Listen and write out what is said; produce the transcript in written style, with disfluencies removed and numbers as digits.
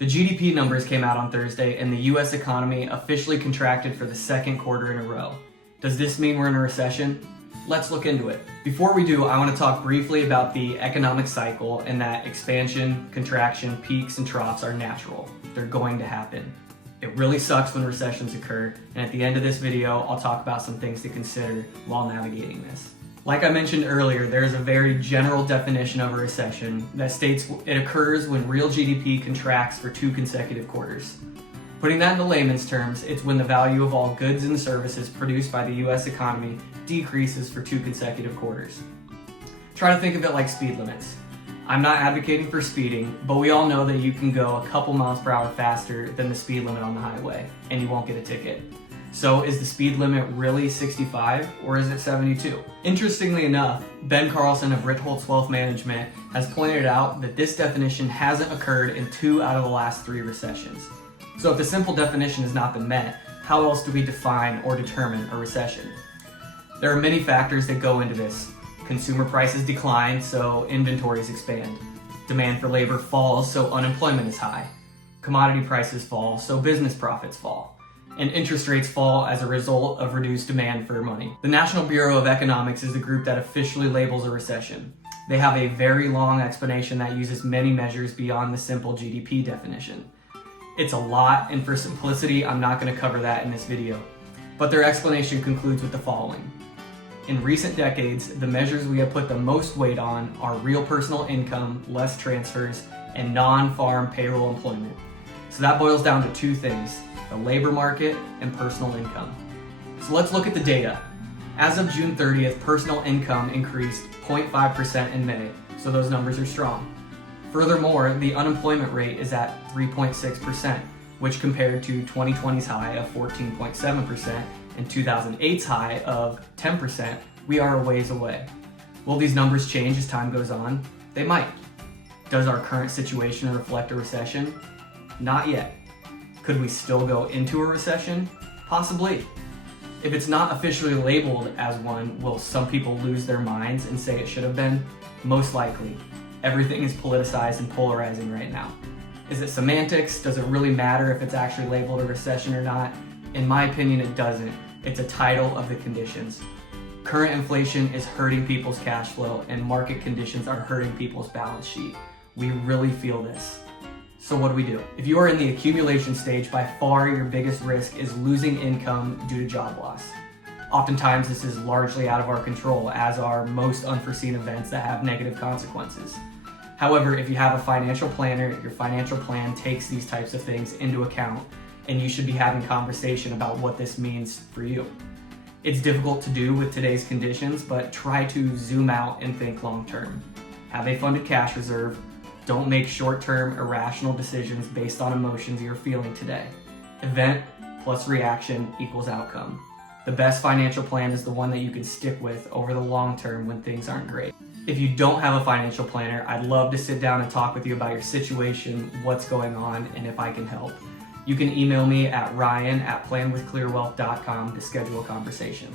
The GDP numbers came out on Thursday and the US economy officially contracted for the second quarter in a row. Does this mean we're in a recession? Let's look into it. Before we do, I want to talk briefly about the economic cycle and that expansion, contraction, peaks, and troughs are natural. They're going to happen. It really sucks when recessions occur, and at the end of this video, I'll talk about some things to consider while navigating this. Like I mentioned earlier, there is a very general definition of a recession that states it occurs when real GDP contracts for 2 consecutive quarters. Putting that into layman's terms, it's when the value of all goods and services produced by the US economy decreases for 2 consecutive quarters. Try to think of it like speed limits. I'm not advocating for speeding, but we all know that you can go a couple miles per hour faster than the speed limit on the highway, and you won't get a ticket. So is the speed limit really 65 or is it 72? Interestingly enough, Ben Carlson of Ritholtz Wealth Management has pointed out that this definition hasn't occurred in 2 out of the last 3 recessions. So if the simple definition has not been met, how else do we define or determine a recession? There are many factors that go into this. Consumer prices decline, so inventories expand. Demand for labor falls, so unemployment is high. Commodity prices fall, so business profits fall. And interest rates fall as a result of reduced demand for money. The National Bureau of Economics is the group that officially labels a recession. They have a very long explanation that uses many measures beyond the simple GDP definition. It's a lot, and for simplicity, I'm not going to cover that in this video. But their explanation concludes with the following. In recent decades, the measures we have put the most weight on are real personal income, less transfers, and non-farm payroll employment. So that boils down to 2 things, the labor market and personal income. So let's look at the data. As of June 30th, personal income increased 0.5% in May, so those numbers are strong. Furthermore, the unemployment rate is at 3.6%, which compared to 2020's high of 14.7% and 2008's high of 10%, we are a ways away. Will these numbers change as time goes on? They might. Does our current situation reflect a recession? Not yet. Could we still go into a recession? Possibly. If it's not officially labeled as one, will some people lose their minds and say it should have been? Most likely. Everything is politicized and polarizing right now. Is it semantics? Does it really matter if it's actually labeled a recession or not? In my opinion, it doesn't. It's a title of the conditions. Current inflation is hurting people's cash flow and market conditions are hurting people's balance sheet. We really feel this. So what do we do? If you are in the accumulation stage, by far your biggest risk is losing income due to job loss. Oftentimes this is largely out of our control, as are most unforeseen events that have negative consequences. However, if you have a financial planner, your financial plan takes these types of things into account, and you should be having conversation about what this means for you. It's difficult to do with today's conditions, but try to zoom out and think long term. Have a funded cash reserve. Don't make short-term irrational decisions based on emotions you're feeling today. Event plus reaction equals outcome. The best financial plan is the one that you can stick with over the long term when things aren't great. If you don't have a financial planner, I'd love to sit down and talk with you about your situation, what's going on, and if I can help. You can email me at ryan@planwithclearwealth.com to schedule a conversation.